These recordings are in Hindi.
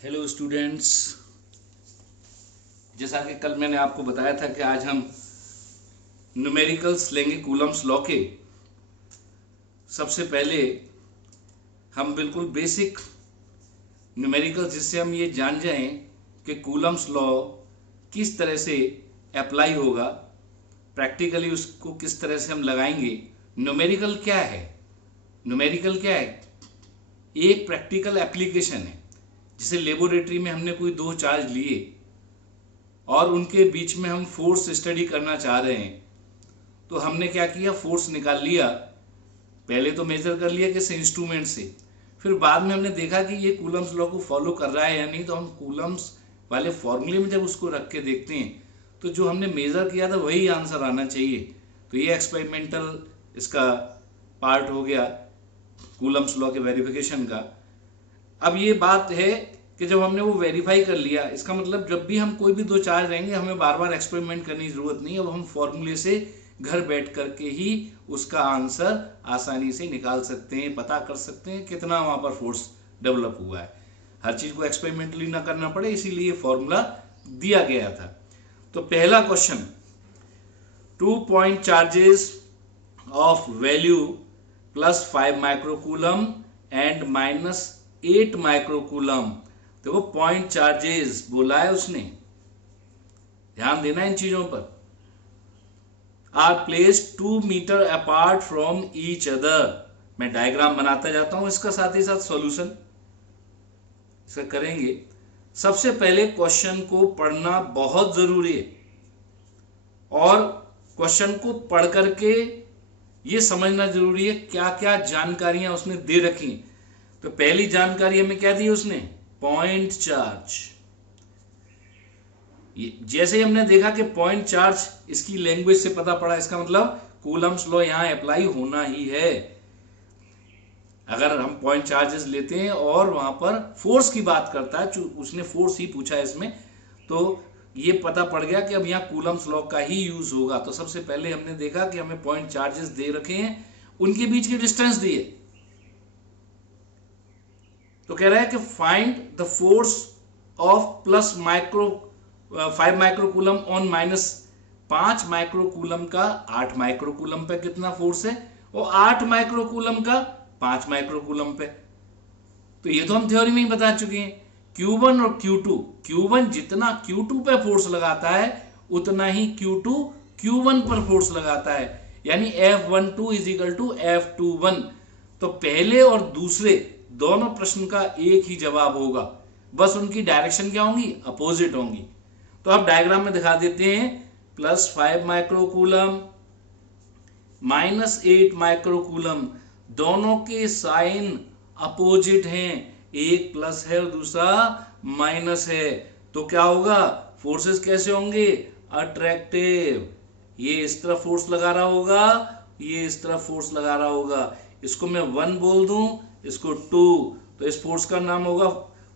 Hello students. जैसा कि कल मैंने आपको बताया था कि आज हम न्यूमेरिकल्स लेंगे कूलम्स लॉ के। सबसे पहले हम बिल्कुल बेसिक न्यूमेरिकल्स, जिससे हम ये जान जाएं कि कूलम्स लॉ किस तरह से अप्लाई होगा, प्रैक्टिकली उसको किस तरह से हम लगाएंगे। न्यूमेरिकल क्या है? न्यूमेरिकल क्या है? एक प्रैक्टिकल एप्लीकेशन है। जिसे लेबोरेटरी में हमने कोई दो चार्ज लिए और उनके बीच में हम फोर्स स्टडी करना चाह रहे हैं, तो हमने क्या किया, फोर्स निकाल लिया। पहले तो मेजर कर लिया किस इंस्ट्रूमेंट से, फिर बाद में हमने देखा कि ये कूलम्स लॉ को फॉलो कर रहा है या नहीं, तो हम कूलम्स वाले फॉर्मूले में जब उसको रख के देखते हैं तो जो हमने मेजर किया था वही आंसर आना चाहिए। तो ये एक्सपेरिमेंटल इसका पार्ट हो गया कूलम्स लॉ के वेरिफिकेशन का। अब ये बात है कि जब हमने वो वेरीफाई कर लिया, इसका मतलब जब भी हम कोई भी दो चार्ज रहेंगे हमें बार बार एक्सपेरिमेंट करने की जरूरत नहीं है। अब हम फॉर्मूले से घर बैठ करके ही उसका आंसर आसानी से निकाल सकते हैं, पता कर सकते हैं कितना वहां पर फोर्स डेवलप हुआ है। हर चीज को एक्सपेरिमेंटली ना करना पड़े, इसीलिए फॉर्मूला दिया गया था। तो पहला question, 2 point charges of value +5 microcoulomb and -8 microcoulomb. देखो पॉइंट चार्जेस बोला है उसने, ध्यान देना इन चीजों पर। Are placed 2 metre apart from each other. मैं डायग्राम बनाता जाता हूं, इसका साथ ही साथ सॉल्यूशन इसका करेंगे। सबसे पहले क्वेश्चन को पढ़ना बहुत जरूरी है और क्वेश्चन को पढ़ करके ये समझना जरूरी है क्या क्या जानकारियां उसने दे रखी। तो पहली जानकारी हमें क्या दी उसने, पॉइंट चार्ज। जैसे ही हमने देखा कि पॉइंट चार्ज, इसकी लैंग्वेज से पता पड़ा, इसका मतलब कूलम्स लॉ यहां अप्लाई होना ही है। अगर हम पॉइंट चार्जेस लेते हैं और वहां पर फोर्स की बात करता है, उसने फोर्स ही पूछा है इसमें, तो ये पता पड़ गया कि अब यहाँ कूलम्स लॉ का ही यूज होगा। तो सबसे पहले हमने देखा कि हमें पॉइंट चार्जेस दे रखे हैं, उनके बीच की डिस्टेंस दी है। तो कह रहा है कि find the force of plus micro 5 microcoulomb on -5 microcoulomb का 8 माइक्रोकूलम पे कितना फोर्स है, और 8 माइक्रोकूलम का 5 माइक्रोकूलम पे। तो ये तो हम थ्योरी में ही बता चुके हैं। Q1 और Q2, Q1 जितना Q2 पे फोर्स लगाता है उतना ही Q2 Q1 पर फोर्स लगाता है, यानी F12 is equal to F21। तो पहले और दूसरे दोनों प्रश्न का एक ही जवाब होगा, बस उनकी डायरेक्शन क्या होंगी, अपोजिट होंगी। तो अब डायग्राम में दिखा देते हैं। +5 माइक्रोकूलम -8 माइक्रोकूलम, दोनों के साइन अपोजिट हैं, एक प्लस है और दूसरा माइनस है। तो क्या होगा, फोर्सेस कैसे होंगे, अट्रैक्टिव। ये इस तरफ फोर्स लगा रहा होगा, ये इस तरफ फोर्स लगा रहा होगा। इसको मैं 1 बोल दूं, इसको 2, तो इस फोर्स का नाम होगा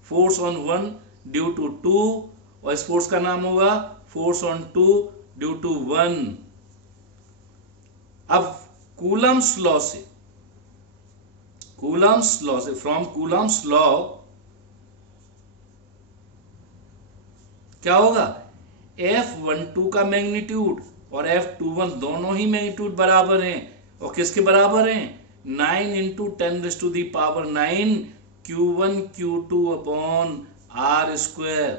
फोर्स ऑन 1 ड्यू टू 2, और इस फोर्स का नाम होगा फोर्स ऑन 2 ड्यू टू 1। अब कूलम्स लॉ से, फ्रॉम कूलम्स लॉ क्या होगा, F12 का मैग्नीट्यूड और F21 दोनों ही मैग्नीट्यूड बराबर हैं। और किसके बराबर हैं, 9 × 10⁻⁹ Q1 Q2 upon R²।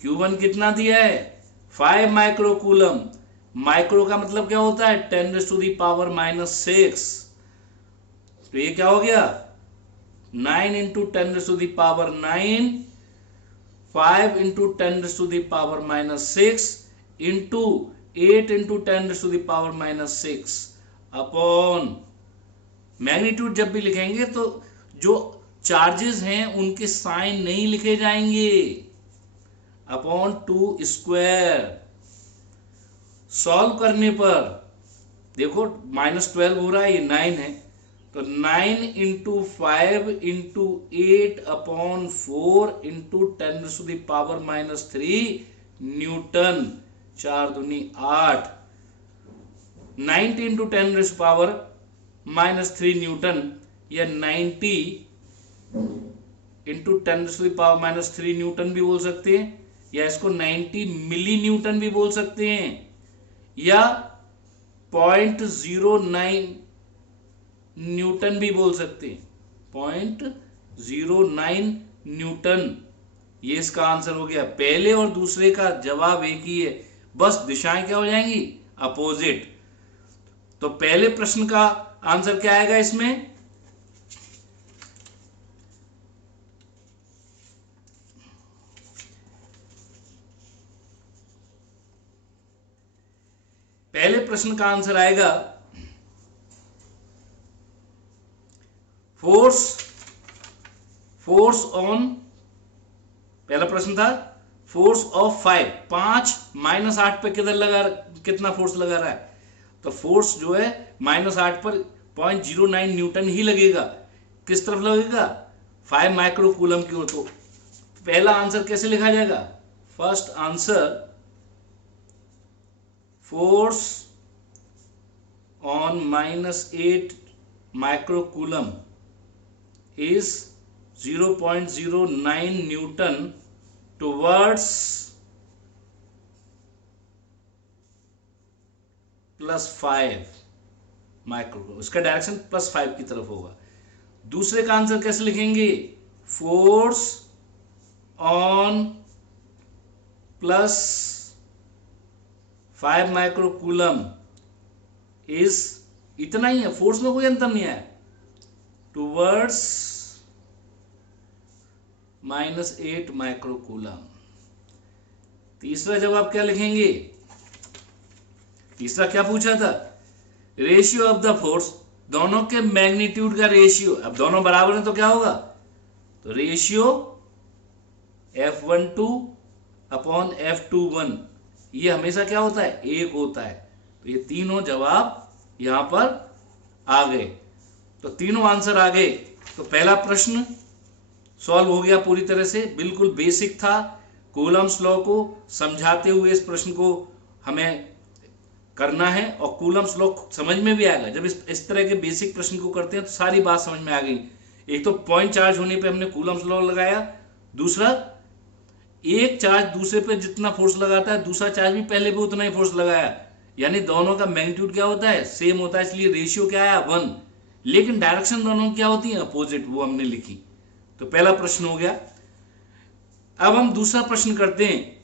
Q1 कितना दिया है, 5 माइक्रोकूलम। माइक्रो का मतलब क्या होता है, 10⁻⁻6। तो ये क्या हो गया, 9 × 10⁻⁹, 5 × 10⁻⁻6 इंटू 8 × 10⁻⁻6 अपॉन, मैग्नीट्यूड जब भी लिखेंगे तो जो चार्जेस हैं उनके साइन नहीं लिखे जाएंगे, अपॉन 2²। सॉल्व करने पर देखो -12 हो रहा है, ये 9 है, तो 9 × 5 × 8 अपॉन 4 × 10⁻⁻3 न्यूटन। 4 दूनी 8, 90 × 10⁻⁻3 न्यूटन, या 90 इंटू 10⁻³ न्यूटन भी बोल सकते हैं, या इसको 90 मिली न्यूटन भी बोल सकते हैं, या 0.09 न्यूटन भी बोल सकते हैं। 0.09 न्यूटन, ये इसका आंसर हो गया। पहले और दूसरे का जवाब एक ही है, बस दिशाएं क्या हो जाएंगी, अपोजिट। तो पहले प्रश्न का आंसर क्या आएगा इसमें, पहले प्रश्न का आंसर आएगा फोर्स ऑन, पहला प्रश्न था फोर्स ऑफ 5 -8 पे कितना फोर्स लगा रहा है, तो फोर्स जो है -8 पर 0.09 न्यूटन ही लगेगा। किस तरफ लगेगा, 5 माइक्रो कूलम की ओर। तो पहला आंसर कैसे लिखा जाएगा, first answer force on -8 micro coulomb is 0.09 Newton towards +5 micro, इसका डायरेक्शन +5 की तरफ होगा। दूसरे का आंसर कैसे लिखेंगे, force on +5 micro coulomb is, इतना ही है, फोर्स में कोई अंतर नहीं है, टूवर्ड्स -8 माइक्रो कूलम। तीसरा जवाब क्या लिखेंगे, तीसरा क्या पूछा था, रेशियो ऑफ द फोर्स, दोनों के मैग्नीट्यूड का रेशियो। अब दोनों बराबर है तो क्या होगा, तो रेशियो F12/F21, ये हमेशा क्या होता है, एक होता है। तो ये तीनों जवाब यहां पर आ गए, तो तीनों आंसर आ गए। तो पहला प्रश्न सॉल्व हो गया पूरी तरह से, बिल्कुल बेसिक था। कूलम्स लॉ को समझाते हुए इस प्रश्न को हमें करना है, और कूलम्स लॉ समझ में भी आएगा। जब इस तरह के बेसिक प्रश्न को करते हैं तो सारी बात समझ में आ गई। एक तो पॉइंट चार्ज होने पे हमने कूलम्स लॉ लगाया, दूसरा एक चार्ज दूसरे पे जितना फोर्स लगाता है दूसरा चार्ज भी पहले पे उतना ही फोर्स लगाया, यानी दोनों का मैग्नीट्यूड क्या होता है, सेम होता है, इसलिए रेशियो क्या आया 1। लेकिन डायरेक्शन दोनों की क्या होती है, अपोजिट, वो हमने लिखी। तो पहला प्रश्न हो गया। अब हम दूसरा प्रश्न करते हैं।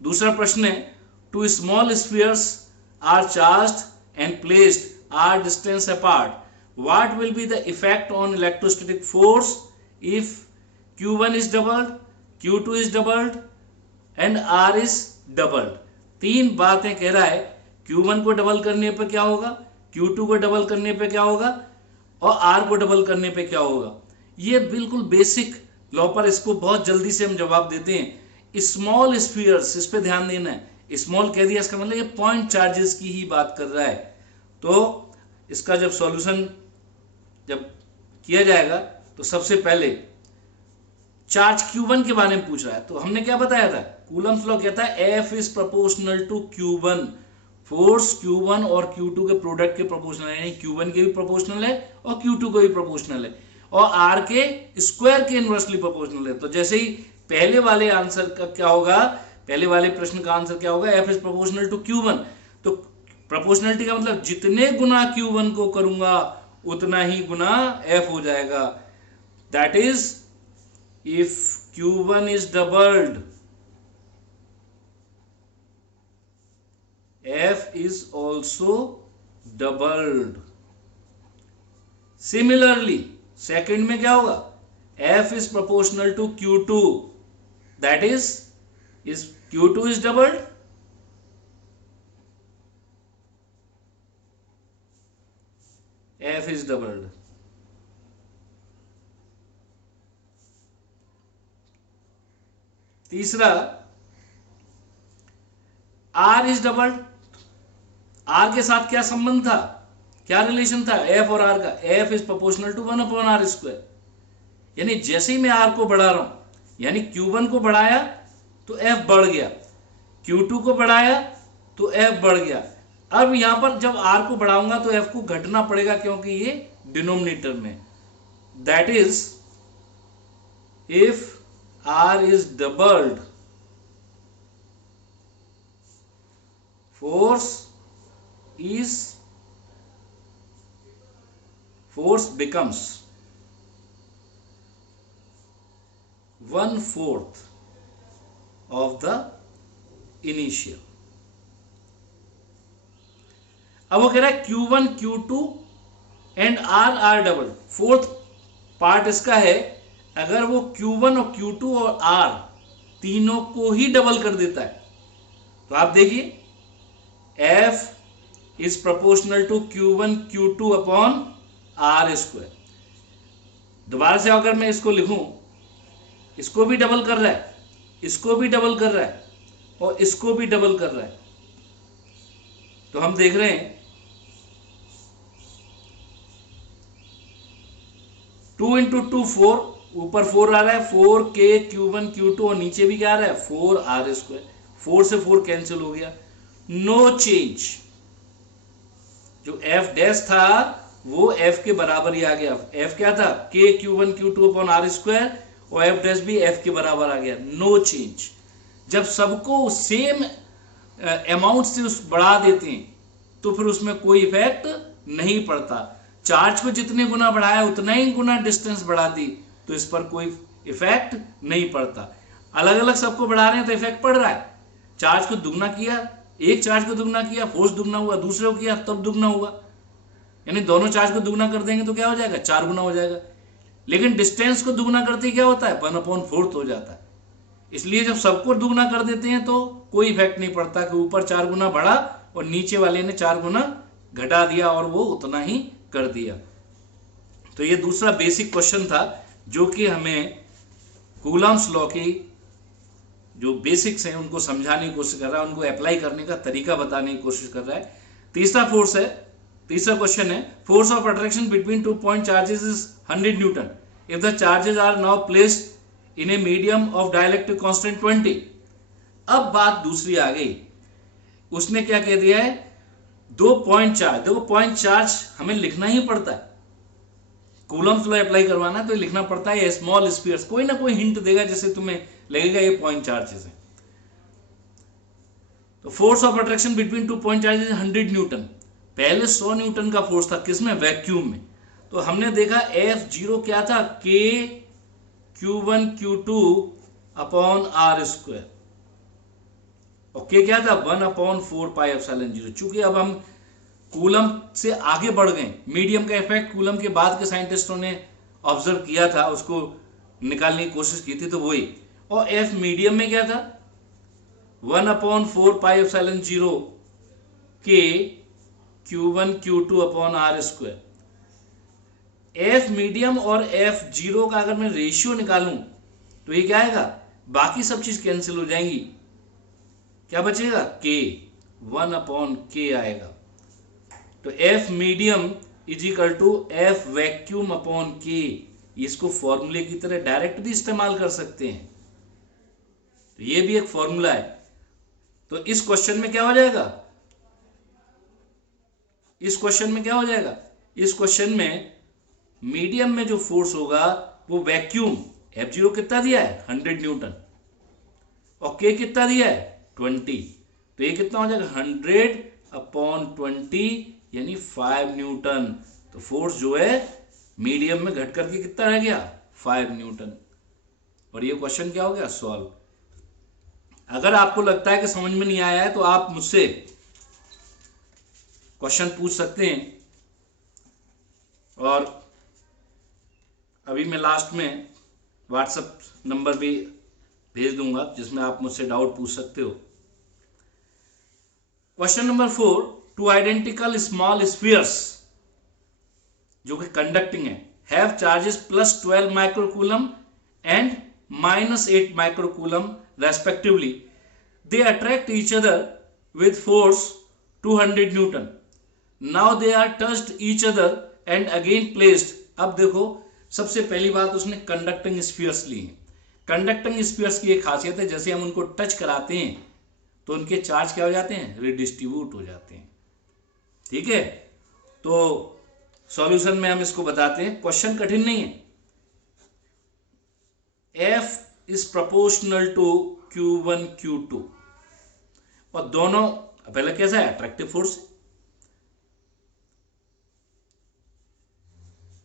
दूसरा प्रश्न है, two small spheres are charged and placed R distance apart, what will be the effect on electrostatic force if Q1 is doubled, Q2 is doubled and R is doubled। तीन बातें कह रहा है, Q1 को डबल करने पे क्या होगा, Q2 को डबल करने पे क्या होगा, और R को डबल करने पे क्या होगा। ये बिल्कुल बेसिक लॉ पर इसको बहुत जल्दी से हम जवाब देते हैं। स्मॉल स्फीयर्स, इस पे ध्यान देना है, स्मॉल कह दिया इसका मतलब ये पॉइंट चार्जेस की ही बात कर रहा है। तो इसका जब सॉल्यूशन जब किया जाएगा तो सबसे पहले चार्ज Q1 के बारे में पूछ रहा है, तो हमने क्या बताया था, कूलम्स लॉ कहता है F is proportional to Q1, force Q1 और Q2 के प्रोडक्ट के प्रोपोर्शनल है, यानी Q1 के भी प्रोपोर्शनल है और Q2 के भी प्रोपोर्शनल है, और R के स्क्वायर के इनवर्सली प्रोपोर्शनल है। तो जैसे ही पहले वाले आंसर का क्या होगा, पहले वाले प्रश्न का आंसर क्या होगा, F is proportional to Q1। तो प्रोपोर्शनलिटी का मतलब जितने गुना Q1 को करूंगा उतना ही गुना F हो जाएगा। That is if Q1 is doubled, F is also doubled। Similarly, second में क्या होगा, F is proportional to Q2, that is Q2 is doubled, F is doubled। तीसरा, R is doubled, R के साथ क्या संबंध था, क्या रिलेशन था F और R का, F is proportional to 1/R²। यानी जैसे ही मैं R को बढ़ा रहा हूं, यानी Q1 को बढ़ाया तो F बढ़ गया, Q2 को बढ़ाया तो F बढ़ गया। अब यहां पर जब R को बढ़ाऊंगा तो F को घटना पड़ेगा, क्योंकि ये डिनोमिनेटर में, that is if R is doubled, force becomes 1/4 of the initial. अब वो कह रहा है Q1 Q2 and R double. Fourth part इसका है, अगर वो Q1 और Q2 और R तीनों को ही डबल कर देता है तो आप देखिए F is proportional to Q1 Q2 upon R square. दोबारा से अगर मैं इसको लिखूं, इसको भी डबल कर रहा है, इसको भी डबल कर रहा है और इसको भी डबल कर रहा है, तो हम देख रहे हैं 2 इंटू 2 4, ऊपर 4 आ रहा है, 4K Q1 Q2 और नीचे भी क्या आ रहा है 4R स्क्वायर। 4 से 4 कैंसिल हो गया, नो चेंज। जो F डैश था वो F के बराबर ही आ गया। F क्या था K Q1 Q2 upon R square और F डैश भी F के बराबर आ गया, नो चेंज। जब सबको सेम अमाउंट से बढ़ा देते हैं तो फिर उसमें कोई इफेक्ट नहीं पड़ता। चार्ज को जितने गुना बढ़ाया उतना ही गुना डिस्टेंस बढ़ा दी तो इस पर कोई इफेक्ट नहीं पड़ता। अलग अलग सबको बढ़ा रहे हैं तो इफेक्ट पड़ रहा है। चार्ज को दुगना किया, एक चार्ज को दुगना किया, फोर्स दुगना हुआ, दूसरे को किया तब दुगना होगा, यानी दोनों चार्ज को दुगना कर देंगे तो क्या हो जाएगा 4 गुना हो जाएगा। लेकिन डिस्टेंस को दुगना करते क्या होता है 1/4 हो जाता है। इसलिए जब सबको दुगना कर देते हैं तो कोई इफेक्ट नहीं पड़ता कि ऊपर 4 गुना बढ़ा और नीचे वाले ने 4 गुना घटा दिया और वो उतना ही कर दिया। तो ये दूसरा बेसिक क्वेश्चन था जो कि हमें कूलम्स लॉ की जो बेसिक्स हैं उनको समझाने की कोशिश कर रहा है, उनको अप्लाई करने का तरीका बताने की कोशिश कर रहा है। तीसरा क्वेश्चन है force of attraction between 2 point charges is 100 newton if the charges are now placed in a medium of dielectric constant 20। अब बात दूसरी आ गई, उसने क्या कह दिया है 2 पॉइंट चार्ज। देखो पॉइंट चार्ज हमें लिखना ही पड़ता है, कूलम्स लॉ अप्लाई करवाना है तो लिखना पड़ता है स्मॉल स्फीयर्स, कोई ना कोई हिंट देगा जिससे तुम्हें लगेगा ये पॉइंट चार्जेस हैं। तो force of attraction between 2 point charges 100 Newton. पहले 100 न्यूटन का फोर्स था किसमें वैक्यूम में। तो हमने देखा F0 क्या था K Q1 Q2 upon R square और K क्या था 1/4 पाई एप्सिलॉन 0। चूंकि अब हम कूलम से आगे बढ़ गए, मीडियम का इफेक्ट कूलम के बाद के साइंटिस्टों ने ऑब्जर्व किया था, उसको निकालने की कोशिश की थी, तो वही। और F मीडियम में क्या था 1/4 pi epsilon 0 K Q1 Q2 upon R square. F medium और F0 का अगर मैं रेशियो निकालूं तो ये क्या आएगा, बाकी सब चीज कैंसिल हो जाएंगी, क्या बचेगा K 1/K आएगा। तो F medium is equal to F vacuum upon K। इसको फॉर्मूले की तरह डायरेक्ट भी इस्तेमाल कर सकते हैं, तो ये भी एक फॉर्मूला है। तो इस क्वेश्चन में क्या हो जाएगा, इस क्वेश्चन में मीडियम में जो फोर्स होगा वो वैक्यूम, F0 कितना दिया है 100 न्यूटन और K कितना दिया है 20, तो ये कितना हो जाएगा 100/20 यानी 5 न्यूटन। तो फोर्स जो है मीडियम में घट करके कितना रह गया 5 न्यूटन। और ये क्वेश्चन क्या हो गया सॉल्व। अगर आपको लगता है कि समझ में नहीं आया है तो आप मुझसे क्वेश्चन पूछ सकते हैं, और अभी मैं लास्ट में व्हाट्सएप नंबर भी भेज दूंगा जिसमें आप मुझसे डाउट पूछ सकते हो। Question number 4, two identical small spheres जो कि कंडक्टिंग है have charges +12 microcoulomb and -8 microcoulomb respectively, they attract each other with force 200 newton, now they are touched each other and again placed. अब देखो सबसे पहली बात उसने कंडक्टिंग स्फीयर्स ली है। कंडक्टिंग स्फीयर्स की एक खासियत है जैसे हम उनको टच कराते हैं तो उनके चार्ज क्या हो जाते हैं रिडिस्ट्रीब्यूट हो जाते हैं, ठीक है। तो सॉल्यूशन में हम इसको बताते हैं, क्वेश्चन कठिन नहीं है। F is proportional to Q1 Q2, और दोनों पहले कैसा है, अट्रैक्टिव फोर्स,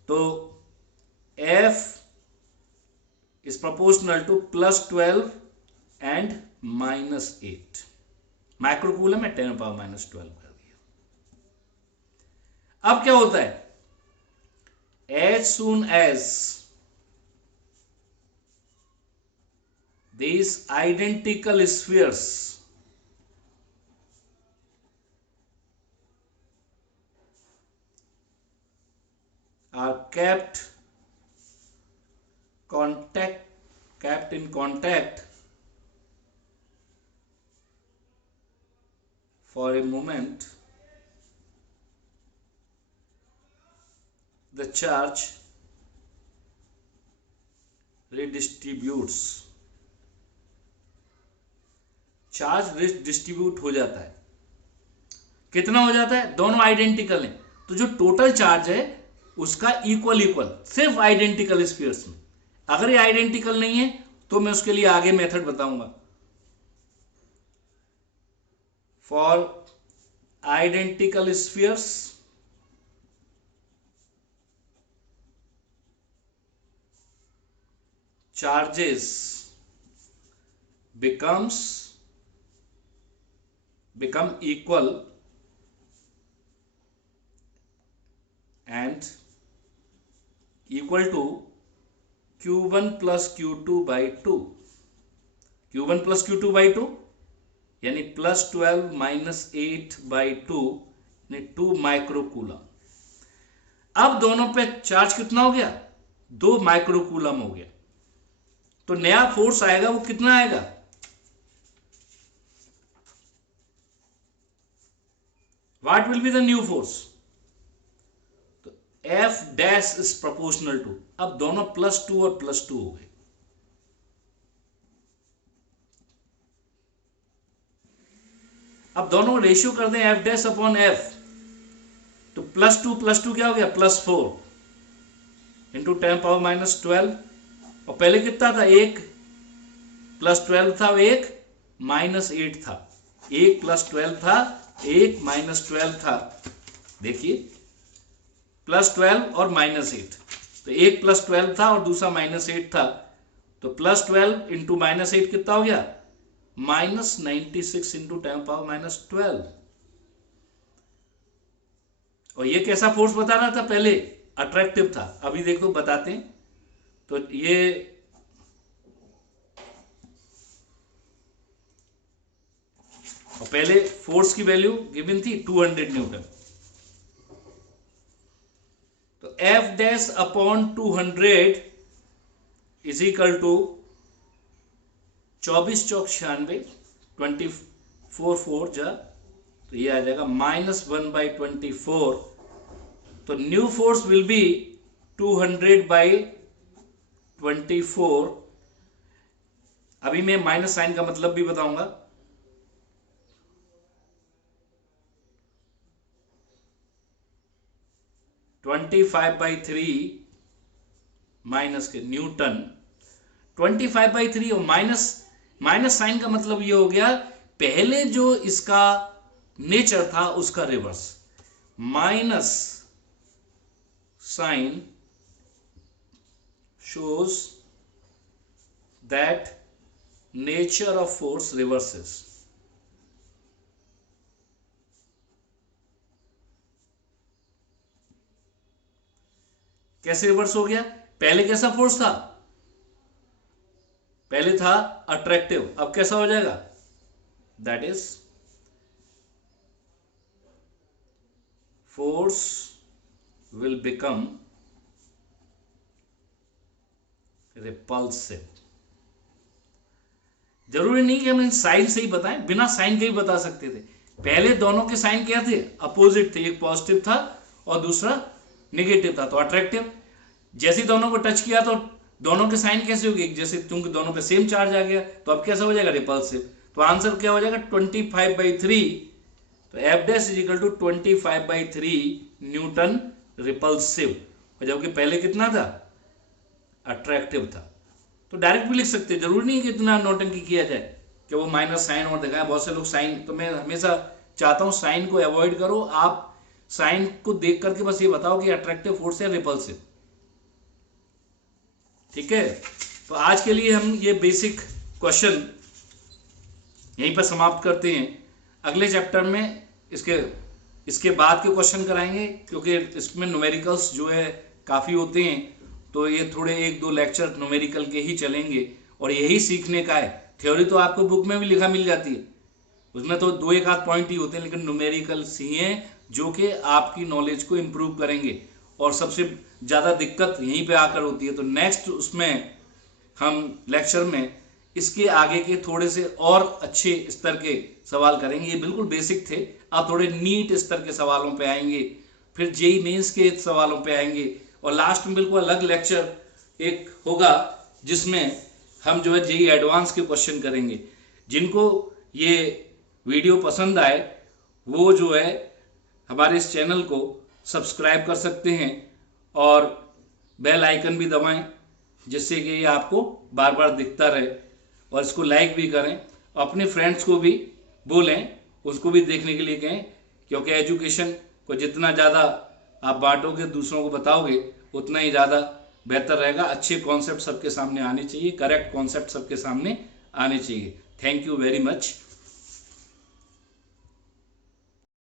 तो F is proportional to +12 and -8, microcoulomb में 10⁻⁻12 कर दिया। अब क्या होता है, as soon as these identical spheres are kept in contact for a moment, the charge redistributes, charge distribute हो जाता है। कितना हो जाता है, दोनों आइडेंटिकल हैं, तो जो टोटल चार्ज है उसका इक्वल सिर्फ आइडेंटिकल स्फीयर्स में। अगर ये आइडेंटिकल नहीं है तो मैं उसके लिए आगे मेथड बताऊंगा। For identical spheres charges become equal and equal to Q1 plus Q2 by 2, Q1 plus Q2 by 2 यानी +12 -8 by 2 यानी 2 माइक्रोकूलम। अब दोनों पे चार्ज कितना हो गया, 2 माइक्रोकूलम हो गया, तो नया फोर्स आएगा वो कितना आएगा, what will be the new force, तो F dash is proportional to, अब दोनों +2 और +2 हो गए, अब दोनों रेशियो कर दें F डैश अपॉन F, तो +2 क्या हो गया, +4 इंटू 10⁻⁻12, और पहले कितना था, 1 +12 था, 1 -8 था, 1 +12 था, 1 -12 था, देखिए +12 और -8, तो 1 +12 था और दूसरा -8 था, तो +12 इंटू -8 कितना हो गया, -96 इंटू 10⁻⁻12। और ये कैसा फोर्स बताना था, पहले अट्रैक्टिव था, अभी देखो बताते हैं। तो ये और पहले फोर्स की वैल्यू गिवन थी 200 न्यूटन, तो F dash upon 200 is equal to 24 चौक 96, 24 4 जा, तो ये आ जाएगा -1/24, तो न्यू फोर्स विल बी 200/24। अभी मैं माइनस साइन का मतलब भी बताऊंगा। 25/3 माइनस के न्यूटन, 25/3 और माइनस साइन का मतलब ये हो गया, पहले जो इसका नेचर था उसका reverse, minus sign shows that nature of force reverses। कैसे रिवर्स हो गया, पहले कैसा फोर्स था, पहले था अट्रैक्टिव, अब कैसा हो जाएगा, that is force will become repulsive. जरूरी नहीं कि हम साइन से ही बताएं, बिना साइन के ही बता सकते थे। पहले दोनों के साइन क्या थे, अपोजिट थे, एक पॉजिटिव था और दूसरा नेगेटिव था, तो अट्रैक्टिव। जैसे दोनों को टच किया तो दोनों के साइन कैसे हो गए, जैसे क्योंकि दोनों पे सेम चार्ज आ गया, तो अब कैसा हो जाएगा, रिपल्सिव। तो आंसर क्या हो जाएगा, 25/3, तो F dash is equal to 25/3 newton repulsive, और जबकि पहले कितना था, अट्रैक्टिव था। तो डायरेक्ट भी लिख सकते हैं, जरूरी नहीं कि इतना नौटंकी किया जाए कि वो माइनस साइन और दिखाए। बहुत से लोग साइन, तो मैं हमेशा चाहता हूं साइन को अवॉइड करो, आप साइन को देख करके बस ये बताओ कि अट्रैक्टिव फोर्स है रिपल्सिव। ठीक है, तो आज के लिए हम ये बेसिक क्वेश्चन यहीं पर समाप्त करते हैं। अगले चैप्टर में इसके बाद के क्वेश्चन कराएंगे, क्योंकि इसमें न्यूमेरिकल्स जो है काफ़ी होते हैं, तो ये थोड़े 1-2 लेक्चर न्यूमेरिकल के ही चलेंगे और यही सीखने का है। थ्योरी तो आपको बुक में भी लिखा मिल जाती है, उसमें तो 2-1 आध पॉइंट ही होते हैं, लेकिन न्यूमेरिकल्स ही हैं जो कि आपकी नॉलेज को इम्प्रूव करेंगे और सबसे ज़्यादा दिक्कत यहीं पे आकर होती है। तो नेक्स्ट उसमें हम लेक्चर में इसके आगे के थोड़े से और अच्छे स्तर के सवाल करेंगे। ये बिल्कुल बेसिक थे, अब थोड़े नीट स्तर के सवालों पे आएंगे, फिर जेई मेंस के सवालों पे आएंगे और लास्ट में बिल्कुल अलग लेक्चर एक होगा जिसमें हम जो है जेई एडवांस के क्वेश्चन करेंगे। जिनको ये वीडियो पसंद आए वो जो है हमारे इस चैनल को सब्सक्राइब कर सकते हैं और बेल आइकन भी दबाएं, जिससे कि ये आपको बार बार दिखता रहे, और इसको लाइक भी करें। अपने फ्रेंड्स को भी बोलें, उसको भी देखने के लिए कहें, क्योंकि एजुकेशन को जितना ज़्यादा आप बांटोगे, दूसरों को बताओगे, उतना ही ज़्यादा बेहतर रहेगा। अच्छे कॉन्सेप्ट सबके सामने आने चाहिए, करेक्ट कॉन्सेप्ट सबके सामने आने चाहिए। Thank you very much.